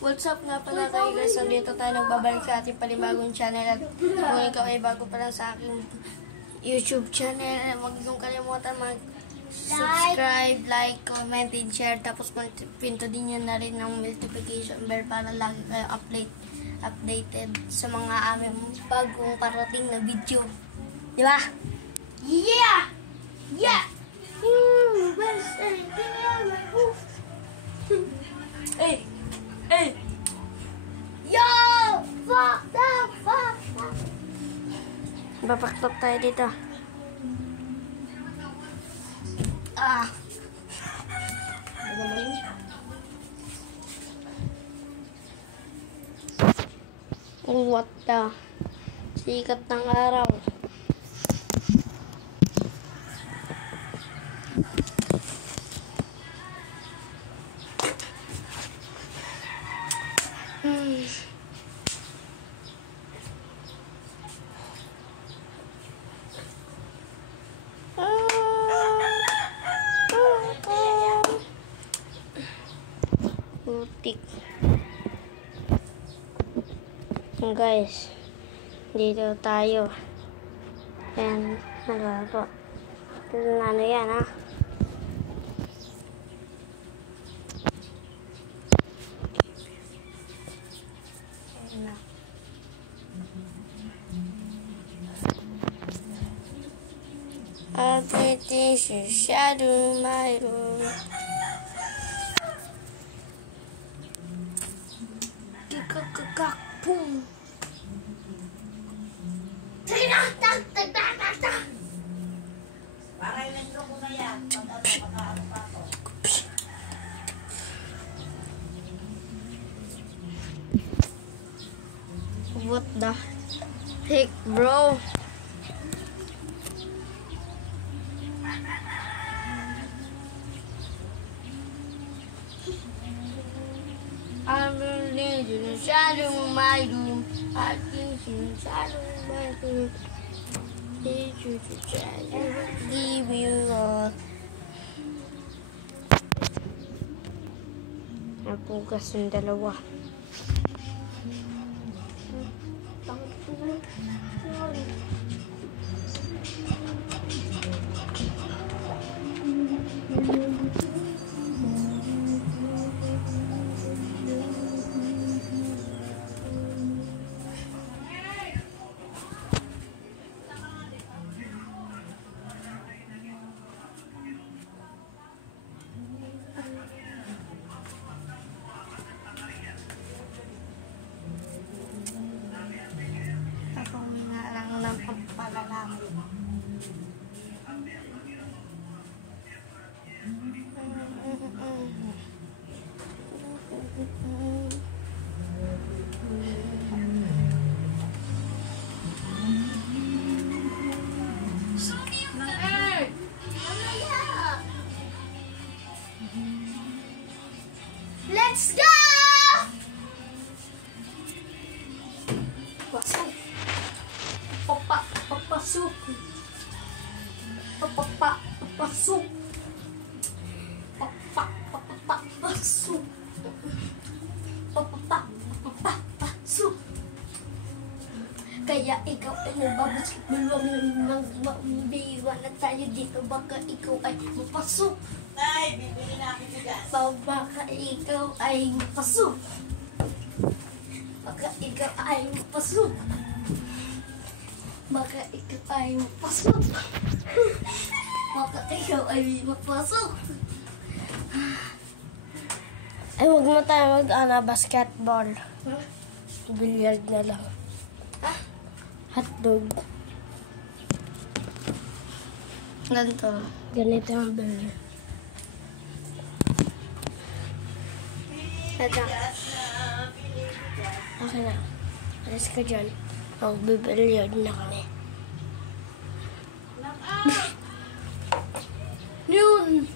What's up nga pala tayo guys, so dito tayo nagbabalik sa ating panibagong channel at kung ikaw ay bago pa lang sa aking YouTube channel, huwag niyong kalimutan mag-subscribe, like, comment, and share, tapos mag-pinto din nyo na rin ng notification bell para lagi kayo updated sa mga aming bagong parating na video. Di ba? Yeah! Yeah! Hey! Hey! Yo! Fuck! Fuck! Babaktot tayo dito. Ah! What the? Sikat ng araw. Putik. Guys, dito tayo. And nagagawa. Ano yan, ha? I think you shadow my room. Boom. What the heck, bro? I'm in the shadow of my room. I think in the shadow of my room. Did you give you all? Napugas yung dalawa. Let's go! Pasok. Papasok. Papasok. Papasok. Papasok. Kaya ikaw ay nagbabasketball nang maiwanag tayo dito. Baka ikaw ay mapasok. Ay, bibili na ako sigas. Baka ikaw ay mapasok. Baka ikaw ay mapasok. Baka ikaw ay mapasok. Baka ikaw ay mapasok. Ay, huwag na tayo basketball. Billiard na lang. Hotdog. Ganito ang billiard. Tata. Okay na. Alas ka dyan. Magbibilyard na kami. Yun!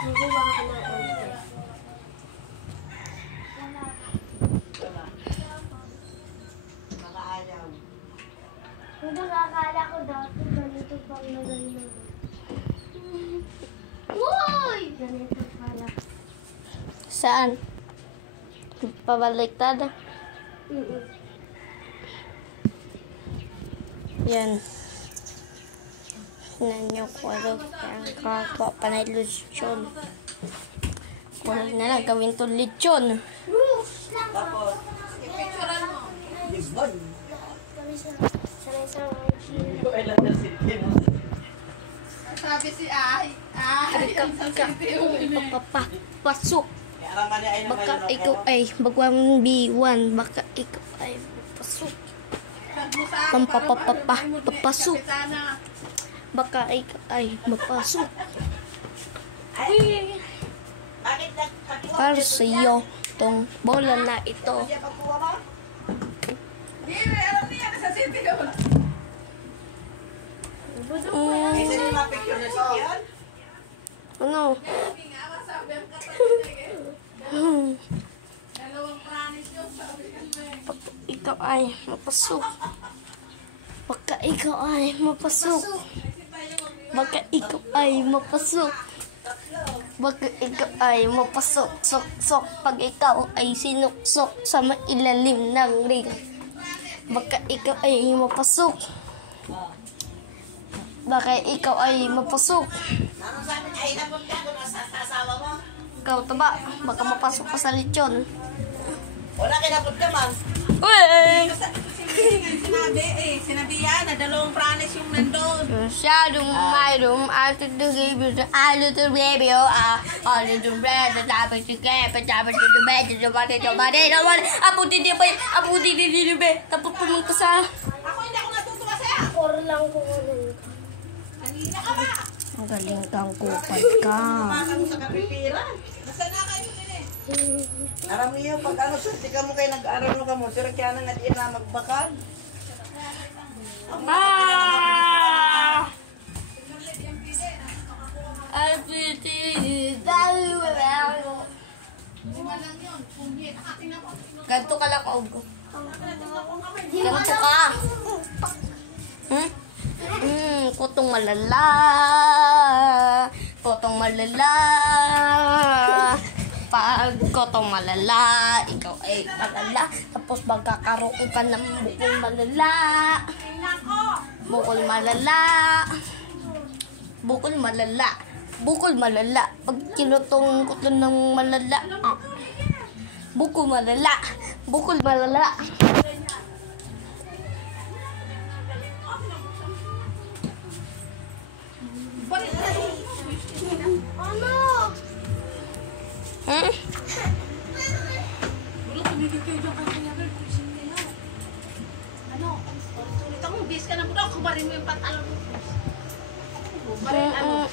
Magawa ka na ulit. Makaayaw. Kung nakakala ko dati, ganito pang na ganyan. Saan? Pabaliktad? Yan. Tignan nyo kung ano ang kakawa pa na ilusyon. Kung na lang gawin to lechon. Tapos, ipicturean mo. Libon. Kailan na si Tim? Sabi si Ay. Pasok. Araman niya ay naman Baka yun, ikaw ay bagwang B1. Baka ikaw ay pasok. Papasok. Baka ikaw ay mapasok. Ay, bakit nagpagawa? Para sa iyo, tong bola na ito. Siya pagkuha mo? Hindi, alam niya na sa city yun. Ay, sino yung mga picture na siya yan? Ano? Baka ikaw ay mapasok. Baka ikaw ay mapasok. Baka ikaw ay mapasok. Baka ikaw ay mapasok. Sok-sok pag ikaw ay sinuksok sa mailalim ng ring. Baka ikaw ay mapasok. Baka ikaw ay mapasok. Anong sabi niya? Ay, napot ka doon sa asawa mo? Ikaw taba, baka mapasok ka sa lechon. Wala kinapot ka, ma'am. Uy! Sinabi yan na dalawang pranis yung nandun. Shadow my room, I could do give you the eye to the baby, all in the red, the top of the cap, the top of the bed, the body, the body, the body, abuti di ba, abuti di ba, tapos pumunta ka sa... Ako hindi ako natutuwa sa'yo. Or lang kung ano. Kanina ka ba? Ang galing kang kupad ka. Maka mo sa kapipiran. Basta na kayo din eh. Aram niyo, pag ano, surti ka mo kayo nag-aaral mo ka mo, sir, kaya na natin na magbakal. Ah! Ganto ka lang, Og. Ganto ka. Kutong malala. Kutong malala. Pag kutong malala, ikaw ay malala. Tapos magkakaroon ka ng bukol malala. Bukol malala. Bukol malala. Bukol malala. Pag kinutong ko ng malala. Bukol malala. Bukol malala. Ano? Gulo, tumigil kayo dyan kasi nga, girl, kung sino kayo. Ano? Ulit akong bis ka na mo daw, kubarin mo yung pantalon mo. Kubarin, ano?